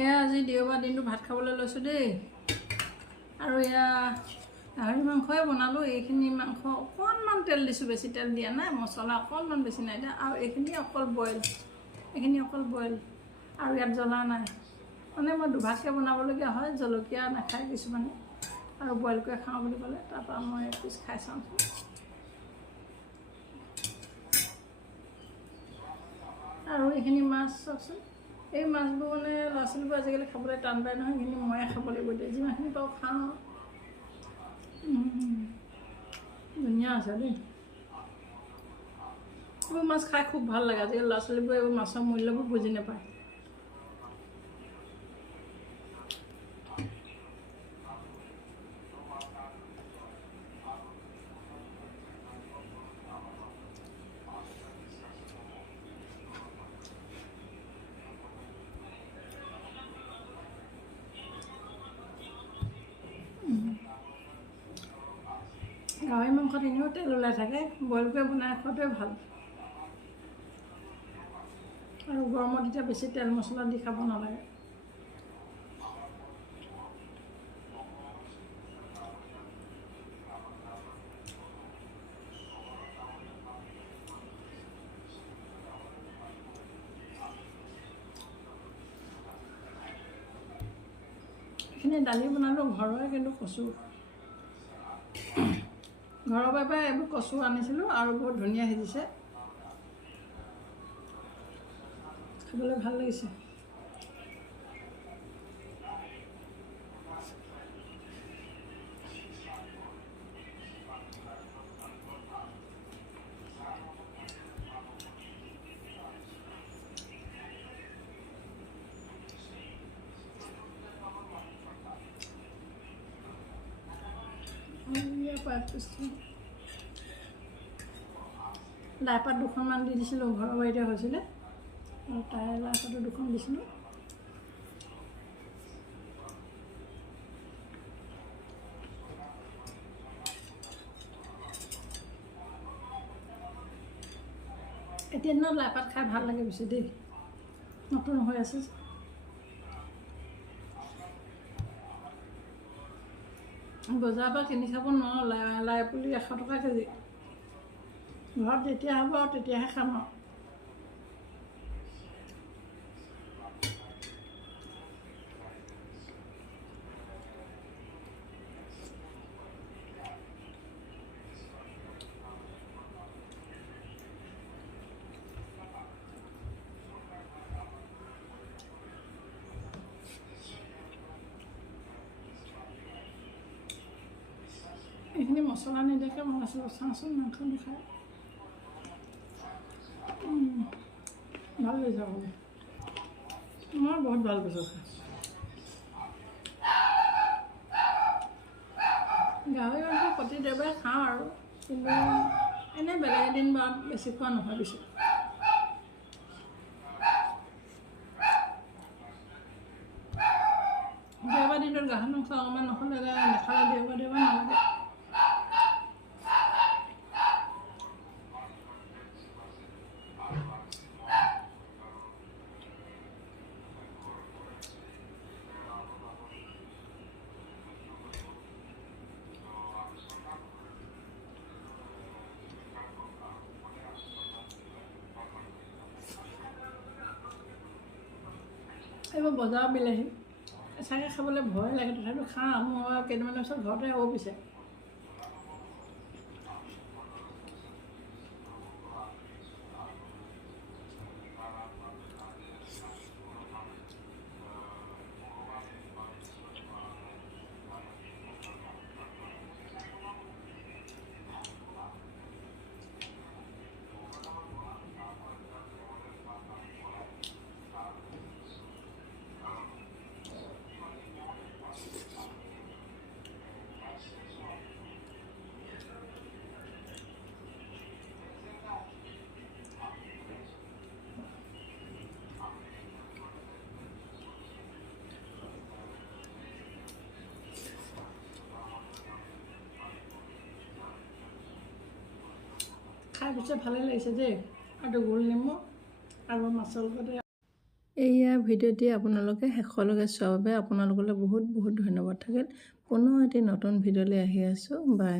এয়া আজি দেওবাৰ দিনটো ভাত খাবলৈ লৈছোঁ দেই। আৰু এয়া গাহৰি মাংসই বনালোঁ এইখিনি মাংস অকণমান তেল দিছোঁ বেছি তেল দিয়া নাই মছলা অকণমান বেছি নাই দিয়া আৰু এইখিনি অকল বইল এইখিনি অকল বইল আৰু ইয়াত জ্বলা নাই। মানে মই দুভাগকৈ বনাবলগীয়া হয় জলকীয়া নাখায় কিছুমানে আৰু বইল কৰি খাওঁ বুলি ক'লে তাৰপৰা মই এক পিচ খাই চাওঁচোন আৰু এইখিনি মাছ চাওকচোন। এই মাছবোৰ মানে ল'ৰা ছোৱালীবোৰ আজিকালি খাবলৈ টান পায় নহয় সেইখিনি ময়ে খাব লাগিব এতিয়া। যিমানখিনি পাৰোঁ খাওঁ। ধুনীয়া আছে দেই। এইবোৰ মাছ খাই খুব ভাল লাগে। আজিকালি ল'ৰা ছোৱালীবোৰে এইবোৰ মাছৰ মূল্যবোৰ বুজি নাপায়। গাহৰি মাংসত এনেও তেল ওলাই থাকে বইল কৰি বনাই খোৱাটোৱে ভাল। আৰু গৰমত এতিয়া বেছি তেল মছলা দি খাব নালাগে। এইখিনি দালি বনালোঁ ঘৰৰে কিন্তু কচু। ঘৰৰ পৰা এইবোৰ কচু আনিছিলোঁ আৰু বহুত ধুনীয়া সিজিছে। খাবলৈ ভাল লাগিছে। ইয়াৰ পৰা পিছটো লাইপাত দুখনমান দি দিছিলোঁ ঘৰৰ বাৰীতে হৈছিলে। আৰু তাৰে লাইপাতো দুখন দিছিলোঁ। এতিয়া দিনত লাইপাত খাই ভাল লাগে বেছি দেই। নতুন হৈ আছে। বজাৰৰ পৰা কিনি খাব নোৱাৰোঁ লাই লাই পুলি এশ টকা কেজি। ঘৰত যেতিয়া হ'ব আৰু তেতিয়াহে খাম আৰু। এইখিনি মছলা নিদিয়াকৈ বনাইছিলোঁ চাওঁচোন মাংসটো খাই উম, ভাল লাগিছে খাবলৈ মই বহুত ভাল পাইছোঁ গাহৰি মাংস প্ৰতি দেওবাৰে খাওঁ আৰু কিন্তু এনেই বেলেগ এদিন বা বেছি খোৱা পিছত দেওবাৰ দিনটোত গাহৰি মাংস অকণমান নহ'লে নাখালে দেওবাৰ দেওবাৰ নালাগে এইবোৰ বজাৰৰ বিলাহী। চাগে খাবলৈ ভয় লাগে তথাপিও খাওঁ। মই কেইদিনমানৰ পিছত ঘৰতে হ'ব পিছে খাই পিছে ভালেই লাগিছে দেই। আৰু গোল নেমু আৰু মাছৰ লগতে এইয়া ভিডিঅ'টি আপোনালোকে শেষলৈকে চোৱাৰ বাবে আপোনালোকলৈ বহুত বহুত ধন্যবাদ থাকিল। পুনৰ এটি নতুন ভিডিঅ'লৈ আহি আছোঁ। বাই।